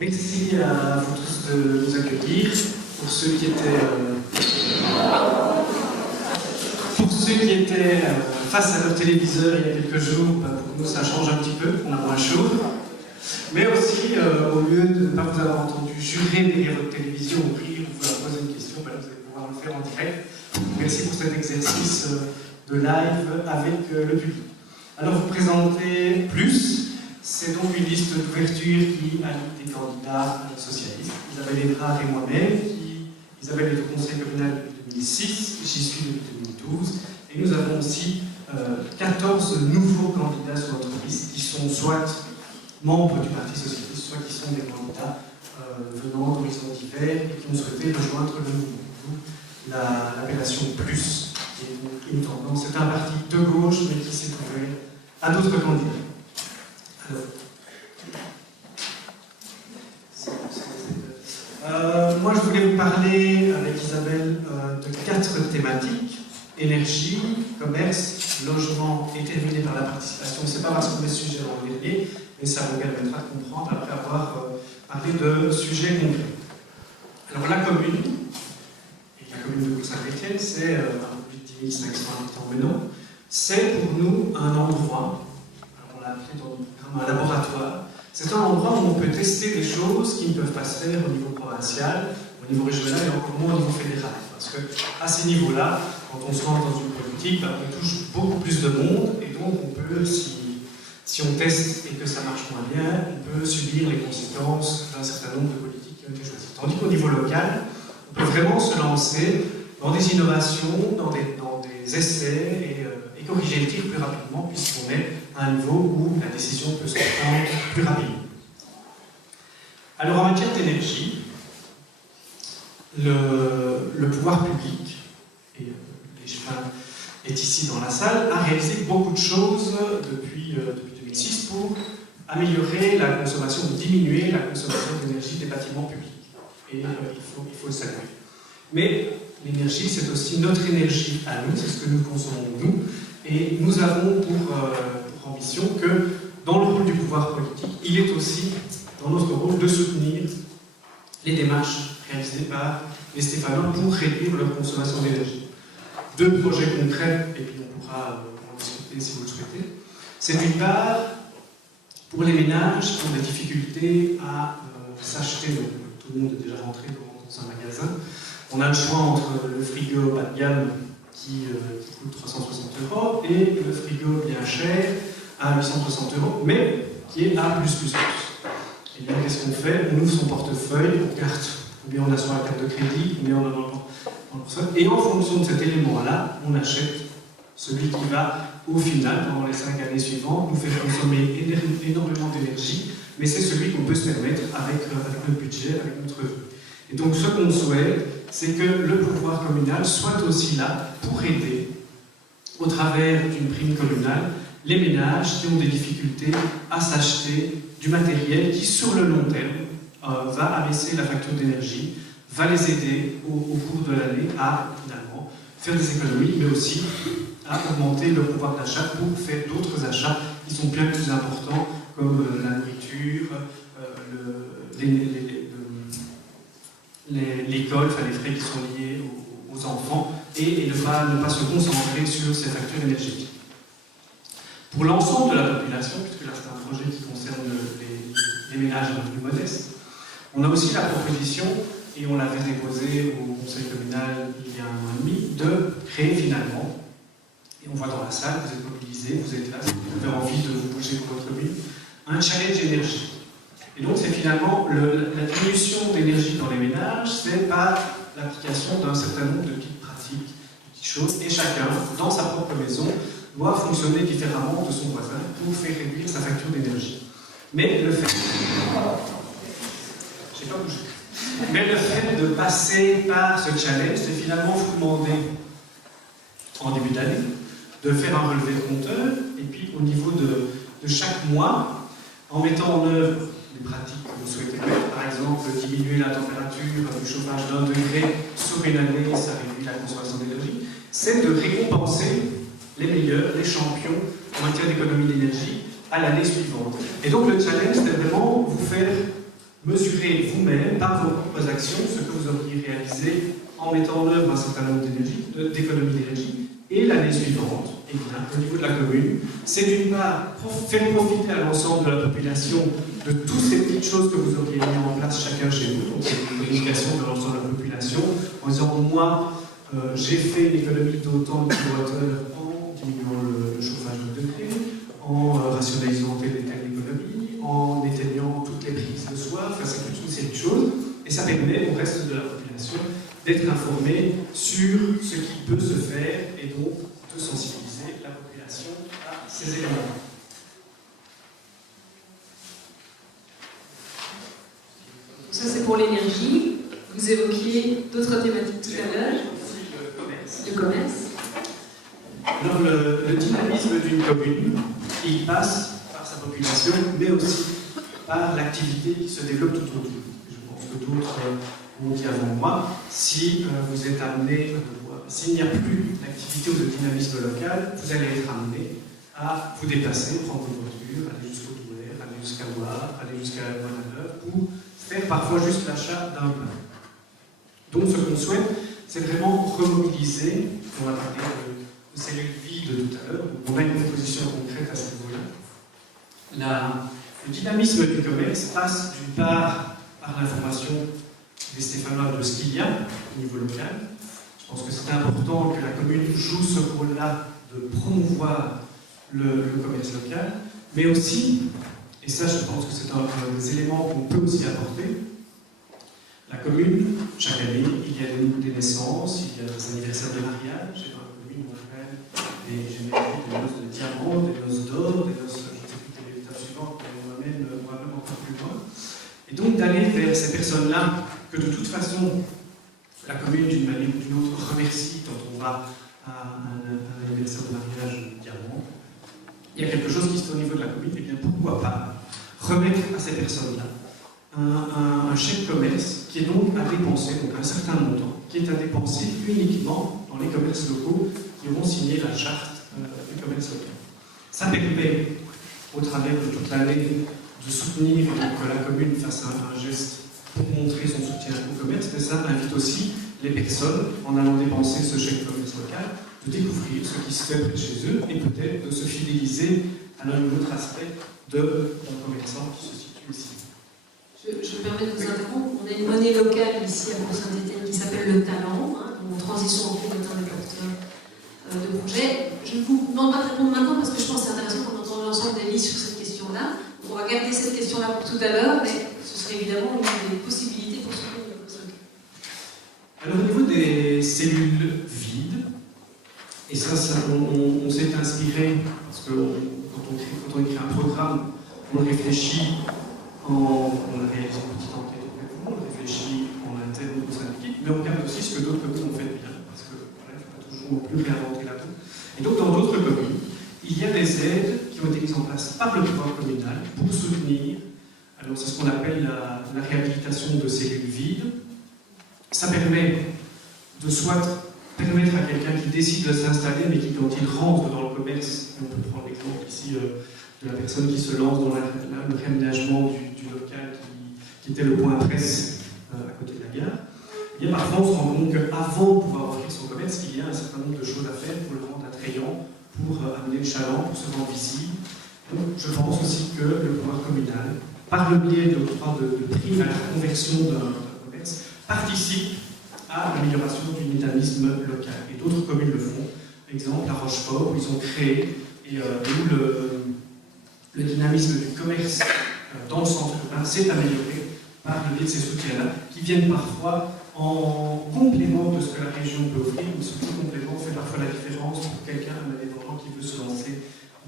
Merci à vous tous de nous accueillir. Pour ceux qui étaient face à leur téléviseur il y a quelques jours, pour nous ça change un petit peu, on a moins chaud. Mais aussi, au lieu de ne pas vous avoir entendu jurer derrière votre télévision ou rire ou vous poser une question, vous allez pouvoir le faire en direct. Merci pour cet exercice de live avec le public. Alors vous présentez plus. C'est donc une liste d'ouverture qui allie des candidats socialistes, Isabelle Evrard et moi-même. Isabelle est au conseil communal depuis 2006, j'y suis depuis 2012. Et nous avons aussi 14 nouveaux candidats sur notre liste qui sont soit membres du Parti socialiste, soit qui sont des candidats venant d'horizons divers et qui ont souhaité rejoindre le mouvement. L'appellation plus, qui est donc une tendance. C'est un parti de gauche, mais qui s'est ouvert à d'autres candidats. Moi, je voulais vous parler avec Isabelle de 4 thématiques: énergie, commerce, logement et terminé par la participation. C'est pas parce qu'on est sujet dans le dernier, mais ça vous permettra de comprendre après avoir parlé de sujets concrets. Alors, la commune de Courcelles-Chrétienne, c'est un peu plus de 10 500 habitants, mais non, c'est pour nous un endroit. On l'a appelé dans le programme un laboratoire. C'est un endroit où on peut tester des choses qui ne peuvent pas se faire au niveau provincial, au niveau régional et encore moins au niveau fédéral. Parce qu'à ces niveaux-là, quand on se lance dans une politique, on touche beaucoup plus de monde et donc on peut, si on teste et que ça marche moins bien, on peut subir les conséquences d'un certain nombre de politiques qui ont été choisies. Tandis qu'au niveau local, on peut vraiment se lancer dans des innovations, dans des essais et corriger le tir plus rapidement puisqu'on est à un niveau où la décision peut se prendre plus rapidement. Alors en matière d'énergie, le pouvoir public, et l'échevin est ici dans la salle, a réalisé beaucoup de choses depuis 2006 pour améliorer la consommation, ou diminuer la consommation d'énergie des bâtiments publics. Et il faut le saluer. Mais l'énergie, c'est aussi notre énergie à nous, c'est ce que nous consommons nous. Et nous avons pour ambition que, dans le rôle du pouvoir politique, il est aussi dans notre rôle de soutenir les démarches réalisées par les Stéphanois pour réduire leur consommation d'énergie. 2 projets concrets, et puis on pourra en discuter si vous le souhaitez. C'est d'une part, pour les ménages qui ont des difficultés à s'acheter, tout le monde est déjà rentré dans un magasin, on a le choix entre le frigo bas de gamme qui coûte 360 € et le frigo bien cher à 860 €, mais qui est A+++. Et bien, qu'est-ce qu'on fait? On ouvre son portefeuille, on regarde combien on a sur la carte de crédit, combien on a dans le portefeuille, et en fonction de cet élément-là, on achète celui qui va, au final, pendant les 5 années suivantes, nous faire consommer énormément d'énergie, mais c'est celui qu'on peut se permettre avec notre budget, avec notre revenu. Et donc, ce qu'on souhaite, c'est que le pouvoir communal soit aussi là pour aider, au travers d'une prime communale, les ménages qui ont des difficultés à s'acheter du matériel qui, sur le long terme, va abaisser la facture d'énergie, va les aider au cours de l'année à, finalement, faire des économies, mais aussi à augmenter leur pouvoir d'achat pour faire d'autres achats qui sont bien plus importants, comme la nourriture, l'école, enfin les frais qui sont liés aux enfants, et ne pas se concentrer sur ces factures énergétiques. Pour l'ensemble de la population, puisque là c'est un projet qui concerne les ménages un peu plus modestes, on a aussi la proposition, et on l'avait déposée au conseil communal il y a 1 an et demi, de créer finalement, et on voit dans la salle, vous êtes mobilisés, vous êtes là, vous avez envie de vous bouger pour votre commune, un challenge énergie. Et donc c'est finalement la diminution d'énergie dans les ménages, c'est par l'application d'un certain nombre de petites pratiques, de petites choses, et chacun, dans sa propre maison, doit fonctionner différemment de son voisin pour faire réduire sa facture d'énergie. Mais le fait... J'ai pas bougé. Mais le fait de passer par ce challenge, c'est finalement vous demander, en début d'année, de faire un relevé de compteur, et puis au niveau de chaque mois, en mettant en œuvre les pratiques que vous souhaitez faire, par exemple diminuer la température du chauffage d'1 degré sur une année, ça réduit la consommation d'énergie, c'est de récompenser les meilleurs, les champions en matière d'économie d'énergie à l'année suivante. Et donc le challenge, c'est vraiment vous faire mesurez vous-même, par vos propres actions, ce que vous auriez réalisé en mettant en œuvre un certain nombre d'économies d'énergie. Et l'année suivante, eh bien, au niveau de la commune, c'est d'une part faire profiter à l'ensemble de la population de toutes ces petites choses que vous auriez mis en place chacun chez vous, donc c'est une communication de l'ensemble de la population, en disant moi, j'ai fait une économie d'autant de kilowattheures en diminuant le chauffage de degré, en rationalisant telle et telle économie, en éteignant toutes les prises de soir, enfin c'est toute une série de choses, et ça permet au reste de la population d'être informé sur ce qui peut se faire et donc de sensibiliser la population à ces éléments. Ça c'est pour l'énergie. Vous évoquiez d'autres thématiques tout à l'heure. Le commerce. Alors le dynamisme d'une commune, il passe par sa population, mais aussi par l'activité qui se développe tout autour. Je pense que d'autres ont dit avant moi, si vous êtes amené, s'il n'y a plus d'activité ou de dynamisme local, vous allez être amené à vous déplacer, prendre une voiture, aller jusqu'au Douai, aller jusqu'à Loire, aller jusqu'à la Bois-la-Neuve, pour faire parfois juste l'achat d'un pain. Donc ce qu'on souhaite, c'est vraiment remobiliser, on va parler de cellules vides tout à l'heure, on a une proposition concrète à ce niveau-là. Le dynamisme du commerce passe d'une part par l'information des Stéphanois de ce qu'il y a au niveau local. Je pense que c'est important que la commune joue ce rôle-là de promouvoir le commerce local, mais aussi, et ça je pense que c'est un des éléments qu'on peut aussi apporter, la commune, chaque année, il y a des naissances, il y a des anniversaires de mariage, et dans la commune on appelle des noces de diamants, des noces d'or, des noces, je ne sais plus quelle est l'étape suivante, mais on m'amène moi-même encore plus loin. Et donc d'aller vers ces personnes-là, que de toute façon, la commune, d'une manière ou d'une autre, remercie quand on va à un anniversaire de mariage diamant. Il y a quelque chose qui se fait au niveau de la commune, et bien pourquoi pas remettre à ces personnes-là un chèque commerce qui est donc à dépenser, donc un certain montant, qui est à dépenser uniquement dans les commerces locaux qui auront signé la charte du commerce local. Ça permet, au travers de toute l'année, de soutenir que la commune fasse un geste pour montrer son soutien au commerce, mais ça invite aussi les personnes, en allant dépenser ce chèque commerce local, de découvrir ce qui se fait près de chez eux et peut-être de se fidéliser à l'un ou l'autre aspect d'un commerçant qui se situe ici. Je me permets de vous interrompre. On a une monnaie locale ici à Mont-Saint-Étienne qui s'appelle le talent, en transition en fait étant des porteurs de projets. Je ne vous demande pas de répondre maintenant parce que je pense que c'est intéressant qu'on entende l'ensemble des listes sur cette question-là. On va garder cette question-là pour tout à l'heure, mais ce serait évidemment une des possibilités pour soutenir le commerce local. Alors au niveau des cellules vides, et ça on s'est inspiré, parce que quand on écrit un programme, on réfléchit, on réalise une petite enquête auprès de vous, on réfléchit en interne au sein de l'équipe, mais on regarde aussi ce que d'autres communes ont fait bien, parce que voilà, il ne faut pas toujours non plus réinventer la roue. Et donc dans d'autres communes, il y a des aides qui ont été mises en place par le pouvoir communal pour soutenir, alors c'est ce qu'on appelle la réhabilitation de cellules vides. Ça permet de soit permettre à quelqu'un qui décide de s'installer, mais qui, quand il rentre dans le commerce, et on peut prendre l'exemple ici de la personne qui se lance dans le réaménagement du local qui était le point presse à côté de la gare, et bien parfois on se rend compte qu'avant de pouvoir offrir son commerce, il y a un certain nombre de choses à faire pour le rendre attrayant, pour amener le chaland, pour se rendre visible. Donc je pense aussi que le pouvoir communal, par le biais de primes à la conversion d'un commerce, participe à l'amélioration du dynamisme local. Et d'autres communes le font. Exemple, à Rochefort, où ils ont créé, et où le dynamisme du commerce dans le centre urbain s'est amélioré par le biais de ces soutiens-là, qui viennent parfois en complément de ce que la région peut offrir, mais ce petit complément fait parfois la différence pour quelqu'un, un indépendant qui veut se lancer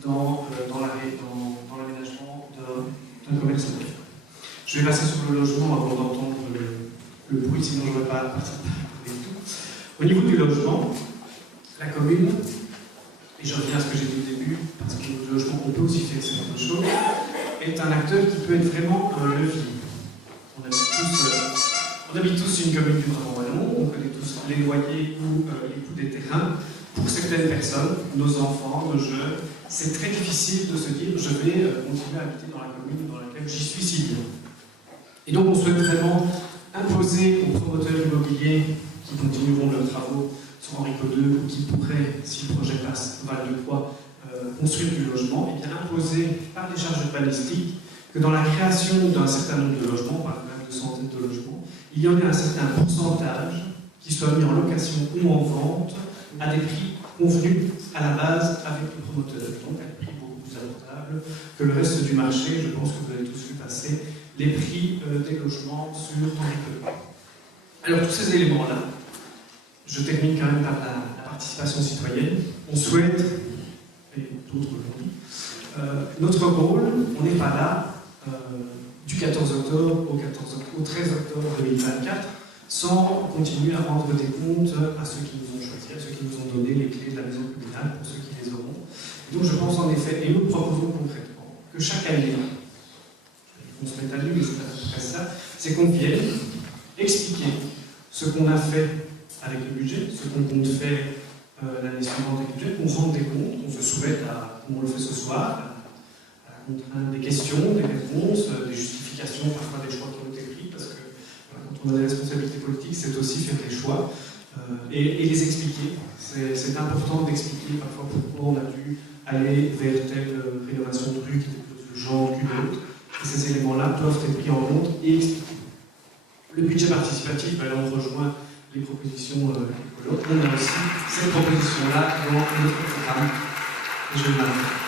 dans l'aménagement d'un commerce local. Je vais passer sur le logement avant d'entendre le bruit, sinon je ne vais pas partir du tout. Au niveau du logement, la commune, et je reviens à ce que j'ai dit au début, parce que le logement, on peut aussi faire certaines choses, est un acteur qui peut être vraiment un levier. On habite tous une commune du Brabant-Wallon, on connaît tous les loyers ou les coûts des terrains. Pour certaines personnes, nos enfants, nos jeunes, c'est très difficile de se dire je vais continuer à habiter dans la commune dans laquelle j'y suis si bien. Et donc on souhaite vraiment imposer aux promoteurs immobiliers qui continueront leurs travaux sur Henrico II ou qui pourraient, si le projet passe Val-de-Croix, construire du logement, et bien imposer par les charges urbanistiques que dans la création d'un certain nombre de logements, par exemple de centaines de logements, il y en ait un certain pourcentage qui soit mis en location ou en vente à des prix convenus à la base avec le promoteur, donc à des prix beaucoup plus abordables que le reste du marché. Je pense que vous avez tous vu passer les prix des logements sur Henrico II. Alors tous ces éléments-là, je termine quand même par la participation citoyenne. On souhaite, et d'autres l'ont dit, notre rôle, on n'est pas là du 14 octobre au 13 octobre 2024 sans continuer à rendre des comptes à ceux qui nous ont choisis, à ceux qui nous ont donné les clés de la maison communale, pour ceux qui les auront. Donc je pense en effet, et nous proposons concrètement, que chaque année, on se mette à nu, mais c'est à peu près ça, c'est qu'on vienne expliquer ce qu'on a fait avec le budget, ce qu'on compte faire l'année suivante avec le budget, qu'on rende des comptes, on se soumette à, comme on le fait ce soir, à la contrainte des questions, des réponses, des justifications, parfois des choix qui ont été pris, parce que voilà, quand on a des responsabilités politiques, c'est aussi faire des choix et les expliquer. C'est important d'expliquer parfois pourquoi on a dû aller vers telle rénovation de rue qui était plus urgente qu'une autre. Et ces éléments-là doivent être pris en compte et expliqués. Le budget participatif, ben là, on rejoint les propositions écolo. On a aussi cette proposition-là dans notre programme. Et je m'arrête.